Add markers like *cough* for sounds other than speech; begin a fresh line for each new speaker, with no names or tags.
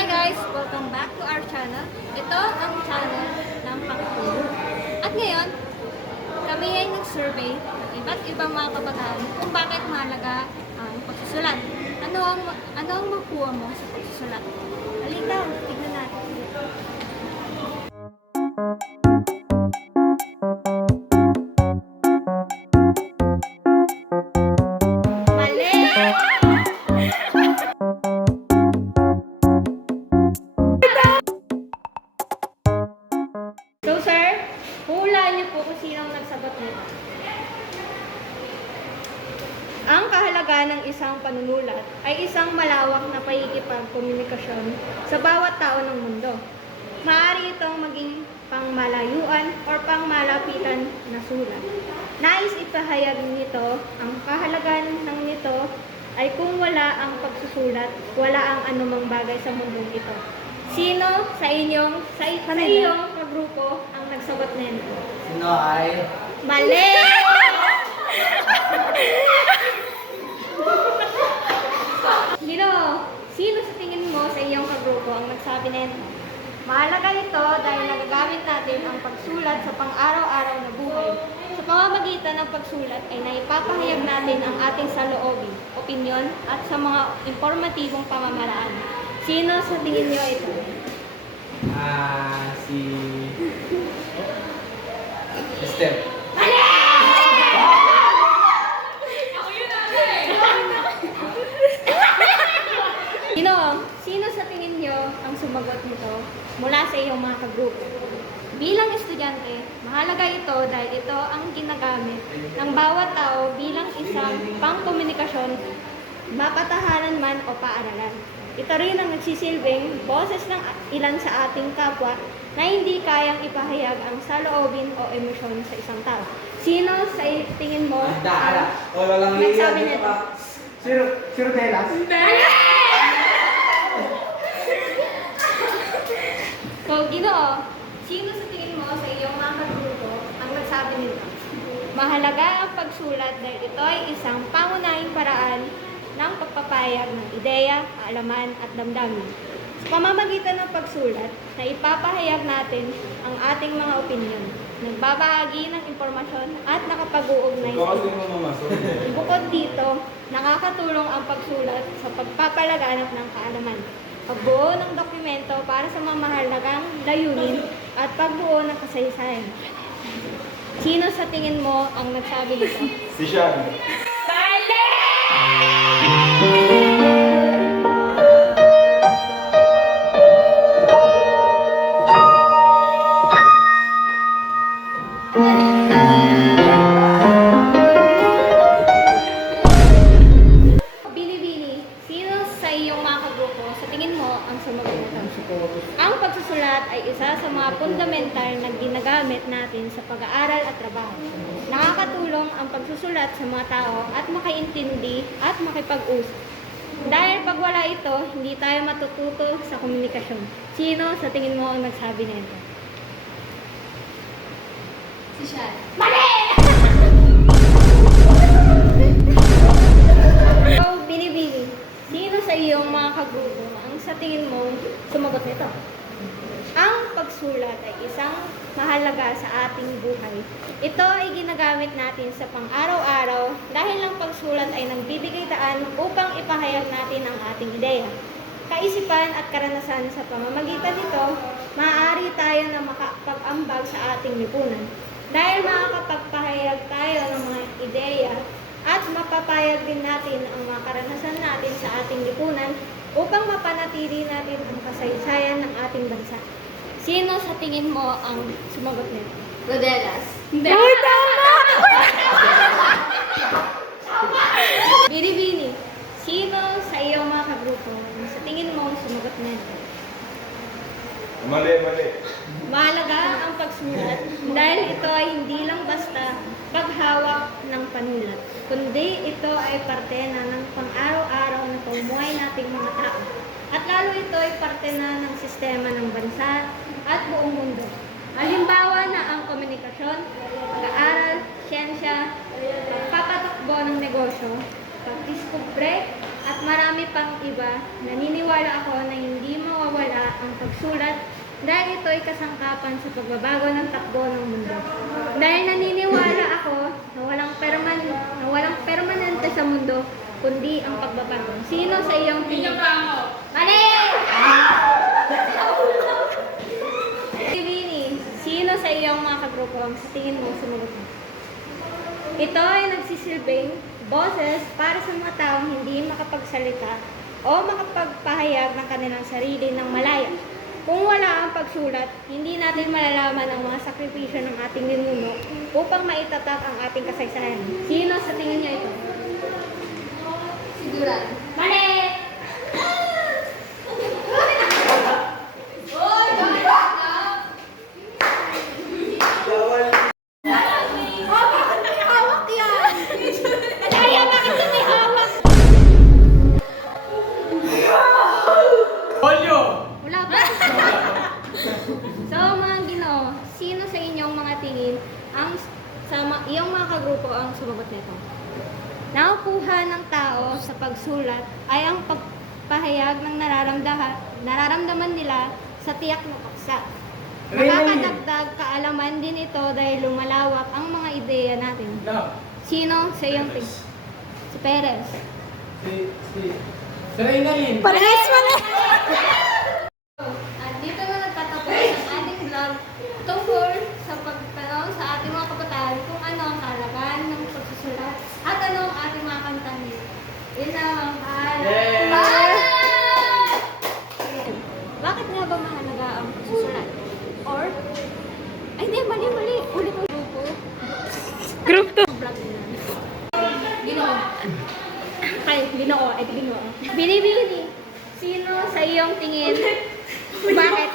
Hi guys! Welcome back to our channel. Ito ang channel ng Pagturo. At ngayon, kami ay nag-survey ng iba't ibang mga kabataan kung bakit mahalaga ang pagsusulat. Ano ang, ano ang makuha mo sa pagsusulat? Ng isang panunulat ay isang malawak na pagkikipagkomunikasyon sa bawat tao ng mundo. Maaari itong maging pangmalayuan o pangmalapitan na sulat. Nais ipahayag nito ang kahalagaan ng nito ay kung wala ang pagsusulat, wala ang anumang bagay sa mundong ito. Sino sa inyong sa, sa iyong kagrupo ang nagsagot nito?
Sino ay?
Mali! Sino? Sino sa tingin mo sa iyong kagrupo ang nagsabi nito? Mahalaga ito dahil nagagamit natin ang pagsulat sa pang-araw-araw na buhay. Sa pamamagitan ng pagsulat ay naipapahayag natin ang ating saloobin, opinyon, at sa mga informatibong pamamaraan. Sino sa tingin niyo ito?
Ah, si... Steph.
Sino? Sino sa tingin nyo ang sumagot nito mula sa iyong mga kagrupo? Bilang estudyante, mahalaga ito dahil ito ang ginagamit ng bawat tao bilang isang pangkomunikasyon, mapatahanan man o paaralan. Ito rin ang nagsisilbing boses ng ilan sa ating kapwa na hindi kayang ipahayag ang saloobin o emosyon sa isang tao. Sino sa tingin mo
Ah, Daala.
ang
O, walang
nagsabi nito?
ka.
Sir, Sir Delas?
So, Ginoo, sino sa tingin mo sa iyong mga kagrupo ang nagsabi nito? Mahalaga ang pagsulat dahil ito ay isang pangunahing paraan ng pagpapayag ng ideya, kaalaman at damdamin. Sa pamamagitan ng pagsulat, na ipapahayag natin ang ating mga opinyon, nagbabahagi ng impormasyon at nakapag-uugnay sa. Bukod dito, nakakatulong ang pagsulat sa pagpapalaganap ng kaalaman, pagbuo ng dokumento para sa mga mahalagang layunin at pagbuo ng kasaysayan. Sino sa tingin mo ang nagsabi nito?
Si Sean.
Bili-bili, sa iyong mga kagrupo sa tingin mo ang sumagot nito? Ang pagsusulat ay isa sa mga fundamental na ginagamit natin sa pag-aaral at trabaho. Nakakatulong ang pagsusulat sa mga tao at makaintindi at makipag-usap. Dahil pag wala ito, hindi tayo matututo sa komunikasyon. Sino sa tingin mo ang nagsabi nito? Si Shad. So, ginagamit natin sa pang-araw-araw dahil ang pagsulat ay nagbibigay daan upang ipahayag natin ang ating ideya. Kaisipan at karanasan sa pamamagitan nito, maaari tayo na makapag-ambag sa ating lipunan. Dahil makakapagpahayag tayo ng mga ideya at mapapayag din natin ang mga karanasan natin sa ating lipunan upang mapanatili natin ang kasaysayan ng ating bansa. Sino sa tingin mo ang sumagot nito? Rodelas. Hindi. Uy, tama! Binibini, sino sa iyong mga kagrupo ang sa tingin mo ang sumagot nito?
Mali, mali.
Mahalaga ang pagsulat dahil ito ay hindi lang basta paghawak ng panulat, kundi ito ay parte na ng pang-araw-araw na pamumuhay nating mga tao. At lalo ito ay parte na ng sistema ng bansa at buong mundo. Halimbawa na ang komunikasyon, pag-aaral, siyensya, pagpapatakbo ng negosyo, pagdiskubre, at marami pang iba, naniniwala ako na hindi mawawala Dahil ito ay kasangkapan sa pagbabago ng takbo ng mundo. Dahil naniniwala ako na walang perman na walang permanente sa mundo kundi ang pagbabago. Sino sa iyong tingin? Mali! *laughs* Bini, sino sa iyong mga kagrupo ang sa tingin mo sumagot mo? Ito ay nagsisilbing boses para sa mga taong hindi makapagsalita o makapagpahayag ng kanilang sarili ng malaya. Kung wala ang pagsulat, hindi natin malalaman ang mga sakripisyo ng ating ninuno upang maitatak ang ating kasaysayan. Sino sa tingin niyo ito? Siguran. Mali! Kagrupo ang sumagot nito? Nakukuha ng tao sa pagsulat ay ang pagpahayag ng nararamdaman, nararamdaman nila sa tiyak na paksa. Nakakadagdag kaalaman din ito dahil lumalawak ang mga ideya natin.
No.
Sino sa iyong tingin? Si Perez.
Si, si. Si Reynalyn.
Parehas mo na! Ay, ginoo. Ay, ginoo. Binibini. Sino sa iyong tingin? Bakit?